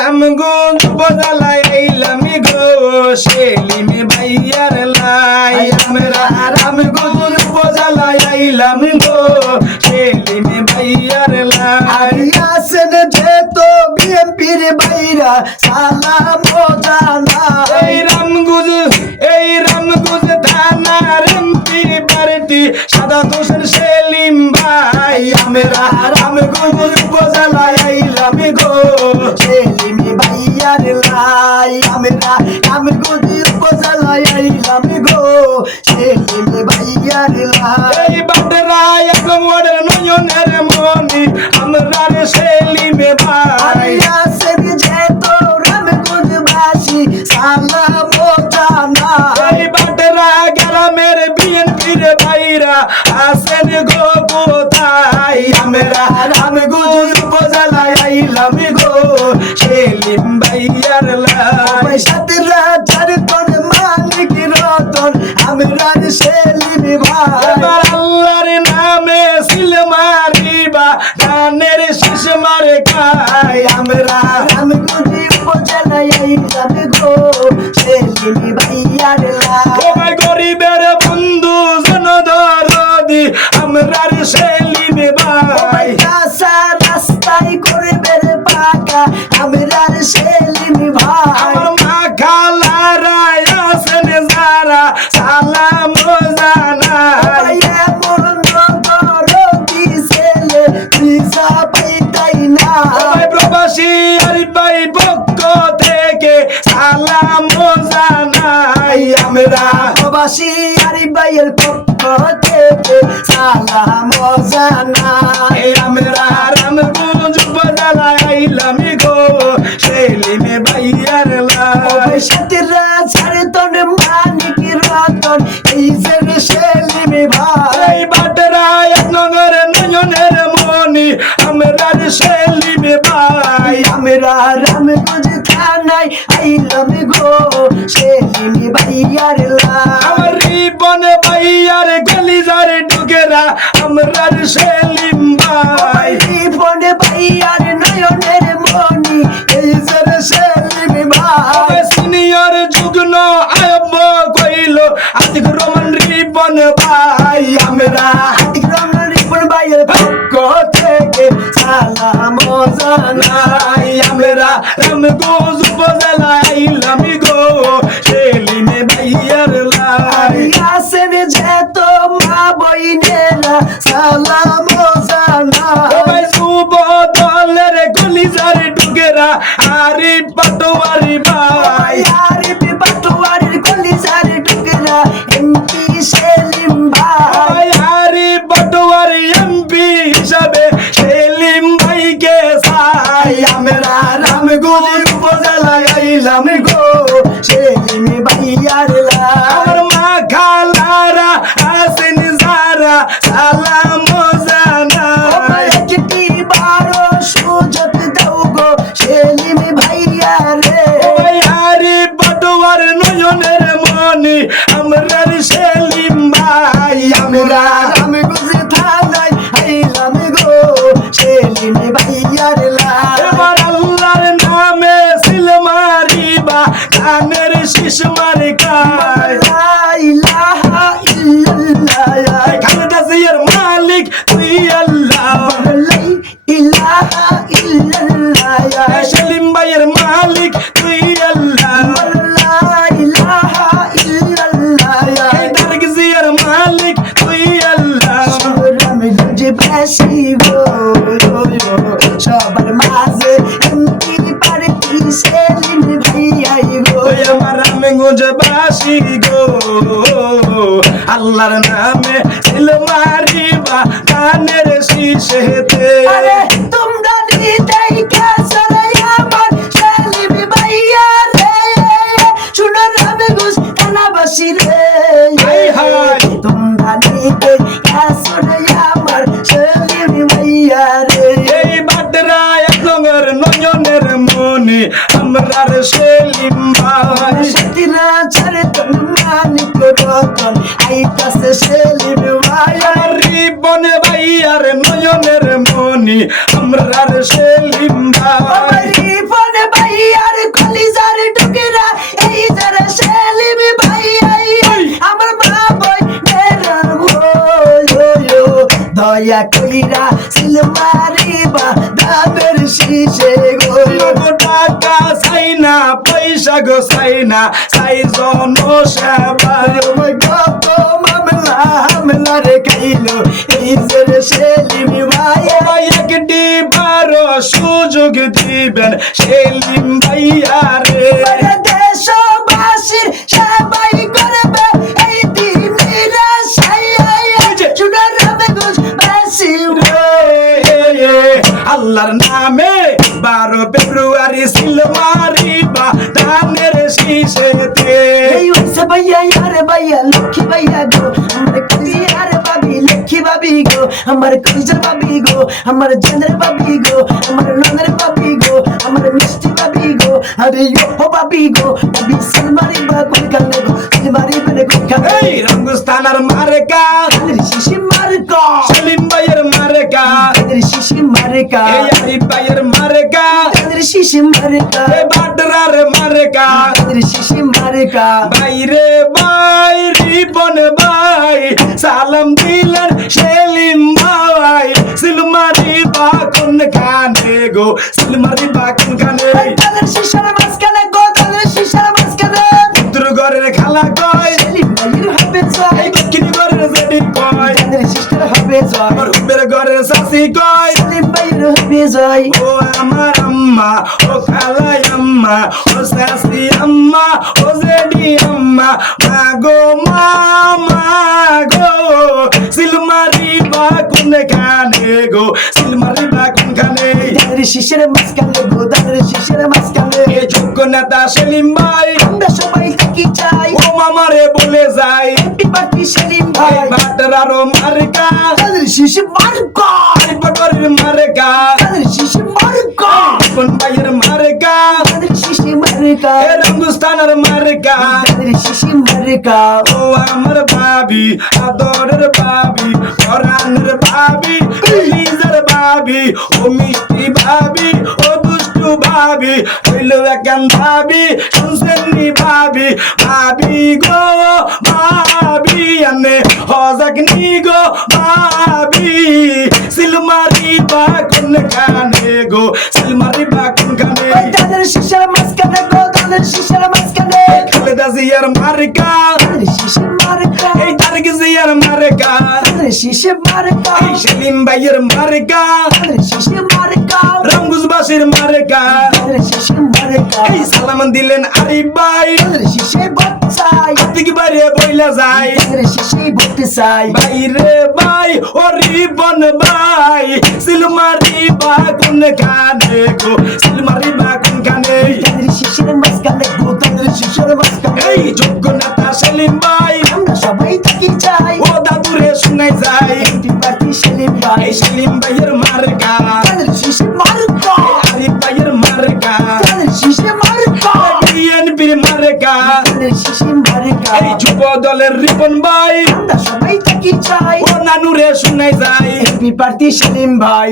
রামগঞ্জ উপজেলায় আইলাম গো সেলিমে ভাইয়ার লাই আমরা রামগঞ্জ উপজেলায় আইলাম গো সেলিমে ভাইয়ার লাই আসেন যেতো বিএনপির ভাইরা সালাম জানা এই রামগঞ্জ থানার এমপি পার্টি সাদা হোসেন সেলিম ভাই আমরা রামগঞ্জ উপজেলায় আইলাম গো সেলিমে ভাইয়ার লাই আমরা রামগঞ্জ উপজেলায় আইলাম গো সেলিমে ভাইয়ার লাই এই বাটরা একদম ওদের নয়নের মনি আমরা রে সেলিমে ভাই আসেন যেতো রামগঞ্জ বাসী সালাম জানা এই বাটরা গ্রামের বিএনপির ভাইরা আসেন গো কোথায় আমরা রামগঞ্জ উপজেলায় আইলাম গো সেলিম ভাইয়ার লাই সাতরা চারতন মালিক রতন আমরা সেলিম ভাই এবার আল্লাহর নামে সিল মারিবা গানের শেষ মারে খাই আমরা রামগঞ্জ উপজেলায় আইলাম গো সেলিম ভাইয়ার লাই ও ভাই গরিবের বন্ধু জনদরদি আমরা রে সেলিম ভাই রাস্তা রাস্তায় করবে রে পাকা আমরা সেলিম ভাই আমার মা খালারা আসেন যারা সালাম জানাই এমন নগরতি ছেলে দিশা পাইতাই না ভাই প্রবাসী আরিফ ভাই পক্ষ থেকে সালাম জানাই আমরা প্রবাসী আরিফ ভাইয়ের পক্ষ থেকে সালাম জানাই আমরা রামগঞ্জ উপজেলায় আইলাম গো সেলিমে ভাইয়ার লাই সাতরা চারতন মানিক রতন এই যে সেলিম ভাই এই বাটরা এক নগর নয়নের মনি আমরা রে সেলিমে ভাই আমরা রামগঞ্জ থানায় আইলাম গো সেলিম ভাইয়ার লাই আমার রিবন ভাইয়ার গলিজার ডুগেরা আমরা রে সেলিম ভাই জীবন ভাইয়ার নয়নের মনি এই যে সেলিম ভাই সিনিয়র যুগ্ন আয়ব কইল আতিক রহমান রিবন ভাই আমরা আতিক্রম রিপন ভাইয়ের পক্ষ থেকে সালাম জানাই আমরা রামগঞ্জ উপজেলায় আইলাম গো সেলিমে ভাইয়ার লাই আসেন যেতো মা বইনেরা সালাম জানাই ভাই যুব দলের গলিজার ডুগেরা আরিফ পাটোয়ারি ভাই আরিফ পাটোয়ারির কলিজার টুকরা এমপি সেলিম ভাই ভাই আরিফ পাটোয়ারি এমপি হিসাবে সেলিম ভাইকে চাই আমরা রামগঞ্জ উপজেলায় আইলাম গো সেলিম ভাইয়ার লাই আমার মা খালারা আসেন যারা সালাম জানাই একটি বারো সুযোগ দাও গো সেলিম ভাইয়া রে ওই আরিফ পাটোয়ার নয়নের মনি আমরা রে সেলিম ভাই আমরা রামগঞ্জ থানায় আইলাম গো সেলিম ভাইয়ার লাই এবার আল্লাহর নামে সিল মারিবা গানের শীষ মারি খাই লা ইলাহা ইল্লাল্লাহ খালেদা জিয়ার মালিক তুই আল্লাহ লা ইলাহা ইল্লাল্লাহ সেলিম ভাইয়ের মালিক তুই আল্লাহ লা ইলাহা ইল্লাল্লাহ এই তারেক জিয়ার মালিক তুই আল্লাহ রামগঞ্জ বাসী গো সবার মাঝে এমপি পার্টি সেলিম ভাইয়াই গো ওই আমার রামগঞ্জ বাসী গো আল্লাহর নামে সিল মারিবা গানের শীষেতে আরে তোমরা নিতেই কাছরে আমার সেলিম ভাইয়া রে শুনো রামগঞ্জ থানাবাসী রে হাই হাই তোমরা নিতেই কাছরে আমার সেলিম ভাইয়া রে এই বাটরা এক নগর নয়নের মনি আমরা রে সেলিম ভাই সাতরা চারতন মানিক রতন আইতাছে সেলিম ভাইয়া আমার রিবন ভাইয়ার নয়নের মনি আমরা রে সেলিম ভাই আমার জীবন ভাই কইরা সিল মারিবা দানের শীষে গো নগদ টাকা চাই না পয়সা গো চাই না চাই জনসেবা কত মামলা হামলা রে খাইলো এই যে সেলিম ভাই ভাই একটি বারো সুযোগ দিবেন সেলিম ভাইয়া রে দেশবাসীর সবাই করবে এই দিনের আল্লাহর নামে 12 ফেব্রুয়ারি সিল মারিবা ধানের শীষেতে ভাইয়া আরে ভাইয়া লক্ষ্মী ভাইয়া গো আমার কলি আরে বাবি লক্ষ্মী বাবি গো আমার কলিজার বাবি গো আমার জানের বাবি গো আমার ননের বাবি গো আমার মিষ্টি বাবি গো আরে ও বাবি গো বাবি সিলমারি বা কোন কানে গো সিলমারি বনে কোন কানে এই রঙ্গস্থানের মার্কা শিশি মার্কা সেলিম ভাইয়ের মার্কা শিশি মার্কা এই আরিফ ভাইয়ের মার্কা শিশি মার্কা এই বাটরার মার্কা শিশি মার্কা বাইরে ভাই রিপন ভাই সালাম দিলেন সেলিম ভাই সিলমারি বা কোন কানে গো সিলমারি বা কোন কানে তাদের শিশার মাঝখানে গো তাদের শিশার মাঝখানে পুত্র ঘরের খালা কয় সেলিম ভাইয়ের হবে জয় এই দক্ষিণী ঘরের জেডি কয় তাদের শিশার হবে জয় রূপের ঘরের শাসি কয় সেলিম ভাইয়ের হবে জয় ও আমার আম্মা ও খালাই আম্মা ও শাসি আম্মা ও জেডি আম্মা মাগো মামা গো সিলমারি বা কোন কানে গো সিলমারি বা কোন কানে তাদের শিশার মাঝখানে গো তাদের শিশার মাঝখানে এই যোগ্য নেতা সেলিম ভাই আমরা সবাই থাকি চাই ও মামারে বলে যাই হ্যাপি বার্থডে সেলিম এই ভাই বাটরারও মার্কা তাদের শিশি মার্কা ঘরের মার্কা তাদের শিশি মার্কা কোন ভাইয়ের মার্কা তাদের শিশি মার্কা এ রঙ্গস্থানের মার্কা তাদের শিশি মার্কা ও আমার ভাবি আদরের ভাবি পরাণের ভাবি লিজার ভাবি ও মিষ্টি ভাবি ও দুষ্টু ভাবি হইল একান ভাবি শুনছেননি ভাবি ভাবি গো ভাবি আনে হজাকনি গো ভাবি সিলমারি বা কোন কানে গো সিলমারি বা কোন কানে তাদের শিশার মাঝখানে গো তাদের শিশার মাঝখানে খালেদা জিয়ার মার্কা তাদের শিশি মার্কা এই তারিক জিয়ার মার্কা তাদের শিশি মার্কা এই সেলিম ভাইয়ের মার্কা তাদের শিশি মার্কা রঙ্গুজবাসীর মার্কা তাদের শিশি মার্কা এই সালাম দিলেন আরিফ ভাই তাদের শিশি বটসাই ঠিক বাইরে বইলা যায় তাদের শিশি বটসাই বাইরে ভাই ও রিবন ভাই সিলমারি বা কোন কানে গো সিলমারি বা কোন কানে তাদের শিশির মাঝখানে গো তাদের শিশির মাঝখানে এই যোগ্য নেতা সেলিম ভাই আমরা সবাই থাকি চাই ও দাদুরে শুনাই যায় হ্যাপি বার্থডে সেলিম ভাই এই সেলিম ভাইয়ের মার্কা তাদের শিশি মার্কা আরিফ ভাইয়ের মার্কা তাদের শিশি মার্কা বিএনপির মার্কা তাদের শিশি মার্কা এই যুব দলের রিপন ভাই আমরা সবাই থাকি চাই ও নানুরে শুনাই যায় হ্যাপি বার্থডে সেলিম ভাই